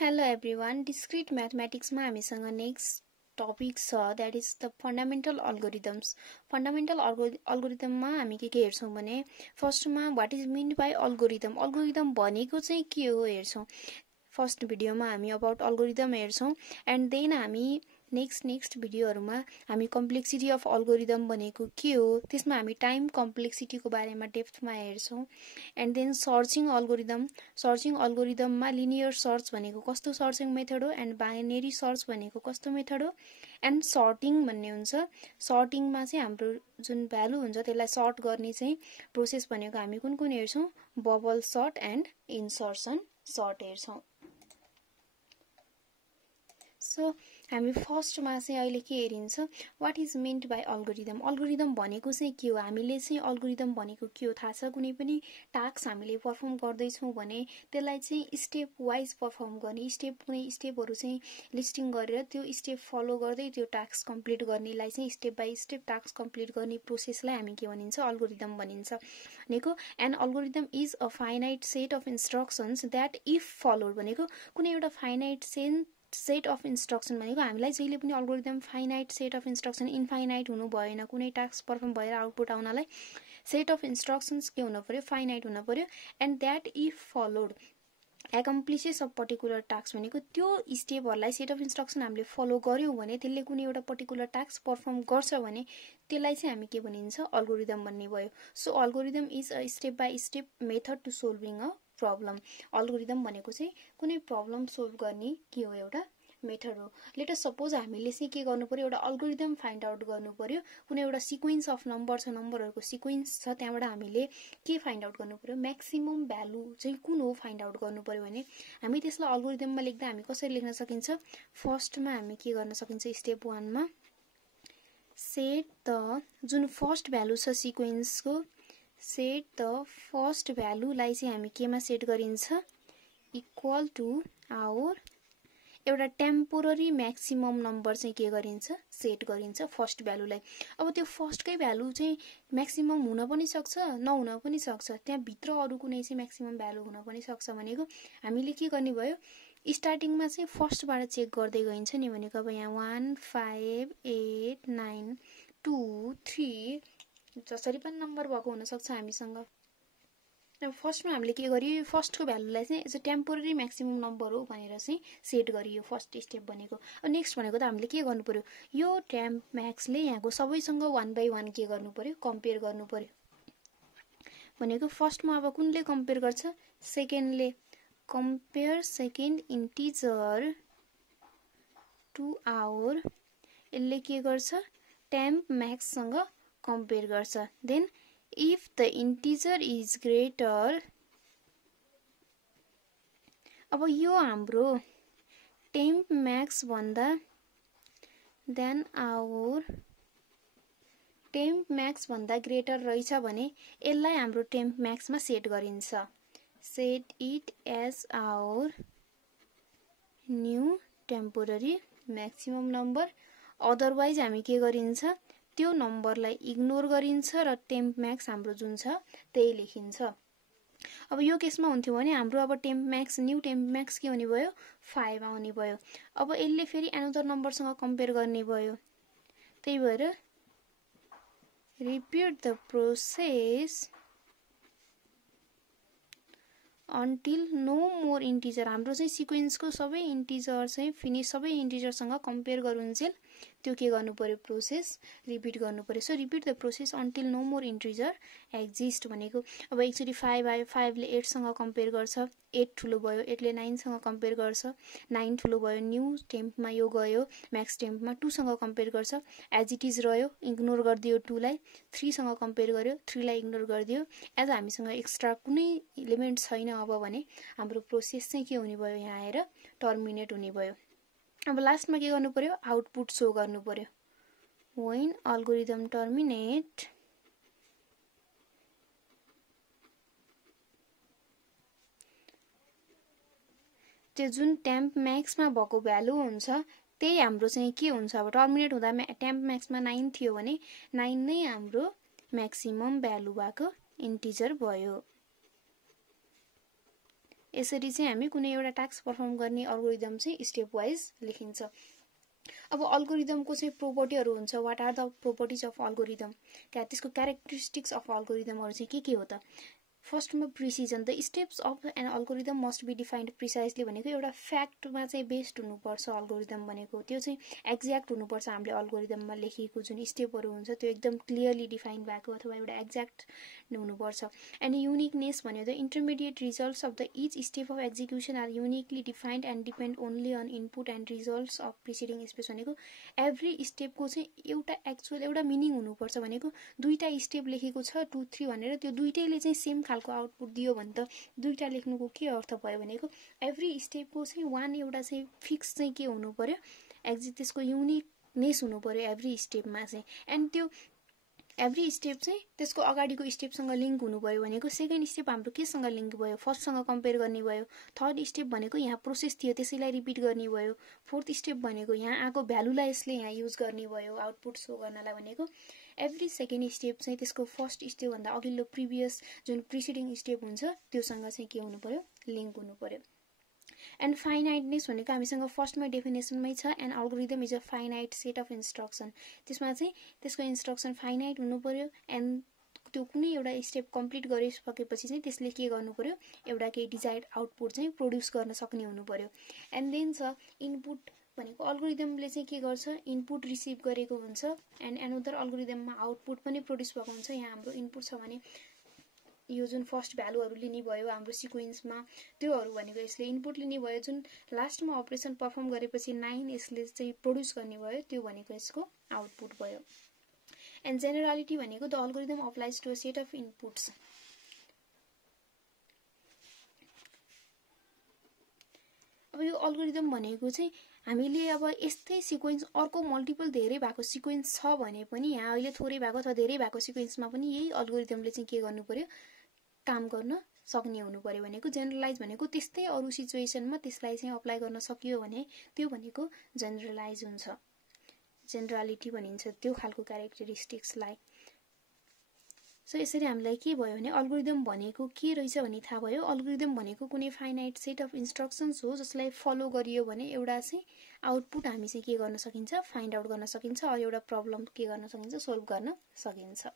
Hello everyone, discrete mathematics मा हामीसँग next topic छ that is the fundamental algorithms. Fundamental algorithm मा हामी के हेर्छौं भने फर्स्टमा what is meant by algorithm. Algorithm भनेको चाहिँ के हो हेर्छौं। फर्स्ट भिडियोमा हामी अबाउट अल्गोरिथम हेर्छौं एन्ड देन हामी नेक्स्ट भिडियोहरुमा हामी कम्प्लेक्सिटी अफ अल्गोरिथम भनेको के हो त्यसमा हामी टाइम कम्प्लेक्सिटीको बारेमा डेप्थमा हेर्छौं एन्ड देन सर्चिङ अल्गोरिथममा लिनियर सर्च भनेको कस्तो सर्चिङ मेथड हो एन्ड बाइनरी सर्च भनेको कस्तो मेथड हो एन्ड सर्टिङ भन्ने हुन्छ। सर्टिङमा चाहिँ हाम्रो जुन भ्यालु हुन्छ त्यसलाई सर्ट गर्ने चाहिँ प्रोसेस भनेको हामी कुन हेर्छौं bubble sort and insertion sort हेर्छौं। सो हामी फर्स्टमा चाहिँ अहिले के हेरिन्छ what is meant by algorithm. Algorithm भनेको चाहिँ के हो, हामीले चाहिँ अल्गोरिथम भनेको के हो थाहा छ। कुनै पनि टास्क हामीले परफर्म गर्दै छौं भने त्यसलाई चाहिँ स्टेप वाइज परफर्म गर्ने, कुनै स्टेपहरु चाहिँ लिस्टिङ गरेर त्यो स्टेप फलो गर्दै त्यो टास्क कम्प्लिट गर्नेलाई चाहिँ step by step task complete गर्ने प्रोसेसलाई हामी के भनिन्छ अल्गोरिथम भनिन्छ। भनेको an algorithm is a finite set of instructions that if followed भनेको कुनै एउटा फाइनाइट सेट अफ इन्स्ट्रक्सन भनेको हामीलाई जहिले पनि algorithm finite set of instruction infinite हुनु भएन। कुनै टास्क परफर्म भएर आउटपुट आउनलाई सेट अफ इन्स्ट्रक्सन्स के हुनु पर्यो फाइनाइट हुनु पर्यो and that if followed accomplishes a particular task भनेको त्यो स्टेपहरुलाई सेट अफ इन्स्ट्रक्सन हामीले फलो गर्यौं भने त्यसले कुनै एउटा पर्टिकुलर टास्क परफर्म गर्छ भने त्यसलाई चाहिँ हामी के भनिन्छ अल्गोरिथम भन्ने भयो। So algorithm is a step by step method to solving a problem. Algorithm भनेको चाहिँ कुनै प्रब्लम सोल्भ गर्ने के हो एउटा मेथड हो। लेट अस सपोज हामीले चाहिँ के गर्नु पर्यो एउटा अल्गोरिथम फाइन्ड आउट गर्नु पर्यो। कुनै एउटा सिक्वेन्स अफ नम्बर छ, नम्बरहरुको सिक्वेन्स छ, त्यहाँबाट हामीले के फाइन्ड आउट गर्नु पर्यो म्याक्सिमम भ्यालु चाहिँ कुन हो फाइन्ड आउट गर्नु पर्यो भने हामी त्यसलाई अल्गोरिथममा लेख्दा हामी कसरी लेख्न सकिन्छ। फर्स्टमा हामी के गर्न सकिन्छ स्टेप 1 मा सेट द जुन फर्स्ट भ्यालु छ सिक्वेन्सको सेट द फर्स्ट भ्यालुलाई चाहिँ हामी केमा सेट गरिन्छ इक्वल टु आवर एउटा टेम्पोररी म्याक्सिमम नम्बर चाहिँ के गरिन्छ सेट गरिन्छ फर्स्ट भ्यालुलाई। अब त्यो फर्स्टकै भ्यालु चाहिँ म्याक्सिमम हुन पनि सक्छ नहुन पनि सक्छ, त्यहाँ भित्र अरु कुनै चाहिँ म्याक्सिमम भ्यालु हुन पनि सक्छ। भनेको हामीले के गर्ने भयो स्टार्टिङमा चाहिँ फर्स्टबाट चेक गर्दै गइन्छ नि। भनेको अब यहाँ 1 5 8 9 2 3 जसरी पनि नम्बर भएको हुन सक्छ हामीसँग। अब फर्स्टमा हामीले के गरियो फर्स्टको भ्यालुलाई चाहिँ as a temporary maximum number हो भनेर चाहिँ सेट गरियो फर्स्ट स्टेप भनेको। अब नेक्स्ट भनेको त हामीले के गर्नु पर्यो यो टेम्प म्याक्सले यहाँको सबैसँग 1 बाइ 1 के गर्नु पर्यो कम्पेयर गर्नु पर्यो। भनेको फर्स्टमा अब कुनले कम्पेयर गर्छ सेकेन्डले compare second integer to our यसले के गर्छ टेम्प म्याक्ससँग कम्पेयर गर्छ। Then if the integer is greater अब यो हाम्रो टेम्प म्याक्स भन्दा देन आवर टेम्प म्याक्स भन्दा ग्रेटर रहेछ भने यसलाई हाम्रो टेम्प म्याक्समा सेट गरिन्छ। Set it as our new temporary maximum number. Otherwise हामी के गरिन्छ त्यो नम्बरलाई इग्नोर गरिन्छ र टेम्प म्याक्स हाम्रो जुन छ त्यही लेखिन्छ। अब यो केसमा हुन्थ्यो भने हाम्रो अब temp Max new temp Max के हुने भयो 5 आउने भयो। अब यसले फेरि अनदर नम्बरसँग कम्पेयर गर्ने भयो। त्यही भएर repeat the process until no more integer हाम्रो चाहिँ सिक्वेन्सको सबै इन्टिजर चाहिँ फिनिश सबै इन्टिजरसँग कम्पेयर गरुन्जेल त्यो के गर्नु पर्यो प्रोसेस रिपिट गर्नु पर्यो। So repeat the process until no more integer exist भनेको अब एकचोटी 5 आयो 5 ले 8 सँग कम्पेयर गर्छ 8 ठुलो भयो 8 ले 9 सँग कम्पेयर गर्छ 9 ठुलो भयो न्यू टेम्पमा यो गयो म्याक्स टेम्पमा 2 सँग कम्पेयर गर्छ एज इट इज रह्यो इग्नोर गर्दियो 2 लाई 3 सँग कम्पेयर गर्यो 3 लाई इग्नोर गर्दियो। एज हामीसँग एक्स्ट्रा कुनै एलिमेन्ट छैन अब भने हाम्रो प्रोसेस चाहिँ के हुने भयो यहाँ आएर टर्मिनेट हुने भयो। अब लास्टमा के गर्नु पर्यो आउटपुट शो गर्नु पर्यो when algorithm terminate त्यो जुन टेम्प म्याक्समा भएको भ्यालु हुन्छ त्यही हाम्रो चाहिँ के हुन्छ अब टर्मिनेट हुँदा टेम्प म्याक्समा 9 थियो भने 9 नै हाम्रो म्याक्सिमम भ्यालु भएको इन्टिजर भयो। यसरी चाहिँ हामी कुनै एउटा टास्क पर्फर्म गर्ने अल्गोरिदम चाहिँ स्टेप वाइज लेखिन्छ। अब अल्गोरिदमको चाहिँ प्रोपर्टीहरू हुन्छ। What are the properties of algorithm, त्यसको क्यारेक्टरिस्टिक्स अफ अल्गोरिदमहरू चाहिँ के हो त? फर्स्टमा precision, the steps of an algorithm must be defined precisely भनेको एउटा फ्याक्टमा चाहिँ बेस्ड हुनुपर्छ। अल्गोरिदम भनेको त्यो चाहिँ एक्ज्याक्ट हुनुपर्छ। हामीले अल्गोरिदममा लेखेको जुन स्टेपहरू हुन्छ त्यो एकदम क्लियरली डिफाइन भएको अथवा एउटा एक्ज्याक्ट हुनुपर्छ। एन्ड युनिकनेस भन्यो the intermediate results of the each step of execution are uniquely defined and depend only on input and results of preceding steps भनेको एभ्री स्टेपको चाहिँ एउटा एक्चुअल एउटा मिनिङ हुनुपर्छ। भनेको दुईटा स्टेप लेखेको छ 2 3 भनेर त्यो दुईटैले चाहिँ सेम खालको आउटपुट दियो भने त दुईटा लेख्नुको के अर्थ भयो भनेको एभ्री स्टेपको चाहिँ वान एउटा चाहिँ फिक्स चाहिँ के हुनु पर्यो, त्यसको युनिकनेस हुनु पर्यो एभ्री स्टेपमा चाहिँ। एन्ड त्यो एभ्री स्टेप चाहिँ त्यसको अगाडिको स्टेपसँग लिङ्क हुनु पर्यो। भनेको सेकेन्ड स्टेप हाम्रो केसँग लिङ्क भयो, फर्स्टसँग कम्पेयर गर्ने भयो। थर्ड स्टेप भनेको यहाँ प्रोसेस थियो त्यसैलाई रिपिट गर्ने भयो। फोर्थ स्टेप भनेको यहाँ आएको भ्यालुलाई यसले यहाँ युज गर्ने भयो आउटपुट सो गर्नलाई। भनेको एभ्री सेकेन्ड स्टेप चाहिँ त्यसको फर्स्ट स्टेपभन्दा अघिल्लो प्रिभियस जुन प्रिसिडिङ स्टेप हुन्छ त्योसँग चाहिँ के हुनु पर्यो, लिङ्क हुनु पर्यो। एन्ड फाइनाइटनेस भनेको हामीसँग फर्स्टमा डेफिनेसनमै छ। And algorithm is a finite set of instruction, त्यसमा चाहिँ त्यसको इन्स्ट्रक्सन फाइनाइट हुनु पर्यो। एन्ड त्यो कुनै एउटा स्टेप कम्प्लिट गरिसकेपछि चाहिँ त्यसले के गर्नु पर्यो, एउटा केही डिजायर्ड आउटपुट चाहिँ प्रोड्युस गर्न सक्ने हुनु पर्यो। एन्ड देन छ इनपुट भनेको अल्गोरिदमले चाहिँ के गर्छ, इनपुट रिसिभ गरेको हुन्छ एन्ड एनदर अल्गोरिदममा आउटपुट पनि प्रोड्युस भएको हुन्छ। यहाँ हाम्रो इनपुट छ भने यो जुन फर्स्ट भ्यालुहरू लिने भयो हाम्रो सिक्वेन्समा त्योहरू भनेको यसले इनपुट लिने भयो। जुन लास्टमा अपरेसन पर्फर्म गरेपछि 9 यसले चाहिँ प्रोड्युस गर्ने भयो त्यो भनेको यसको आउटपुट भयो। एन्ड जेनरलिटी भनेको the algorithm applies to a set of inputs. अब यो अल्गोरिदम भनेको चाहिँ हामीले अब यस्तै सिक्वेन्स अर्को मल्टिपल धेरै भएको सिक्वेन्स छ भने पनि यहाँ अहिले थोरै भएको अथवा धेरै भएको सिक्वेन्समा पनि यही अल्गोरिदमले चाहिँ के गर्नु पर्यो, काम गर्न सक्ने हुनु पर्यो। भनेको जेनरलाइज भनेको त्यस्तै अरू सिचुएसनमा त्यसलाई चाहिँ अप्लाई गर्न सकियो भने त्यो भनेको जेनरलाइज हुन्छ, जेनरलिटी भनिन्छ त्यो खालको क्यारेक्टरिस्टिक्सलाई। सो यसरी हामीलाई के भयो भने अल्गोरिदम भनेको के रहेछ भन्ने थाहा भयो। अल्गोरिदम भनेको कुनै फाइनाइट सेट अफ इन्स्ट्रक्सन्स हो जसलाई फलो गरियो भने एउटा चाहिँ आउटपुट हामी चाहिँ के गर्न सकिन्छ, फाइन्ड आउट गर्न सकिन्छ, अरू एउटा प्रब्लम के गर्न सकिन्छ, सोल्भ गर्न सकिन्छ।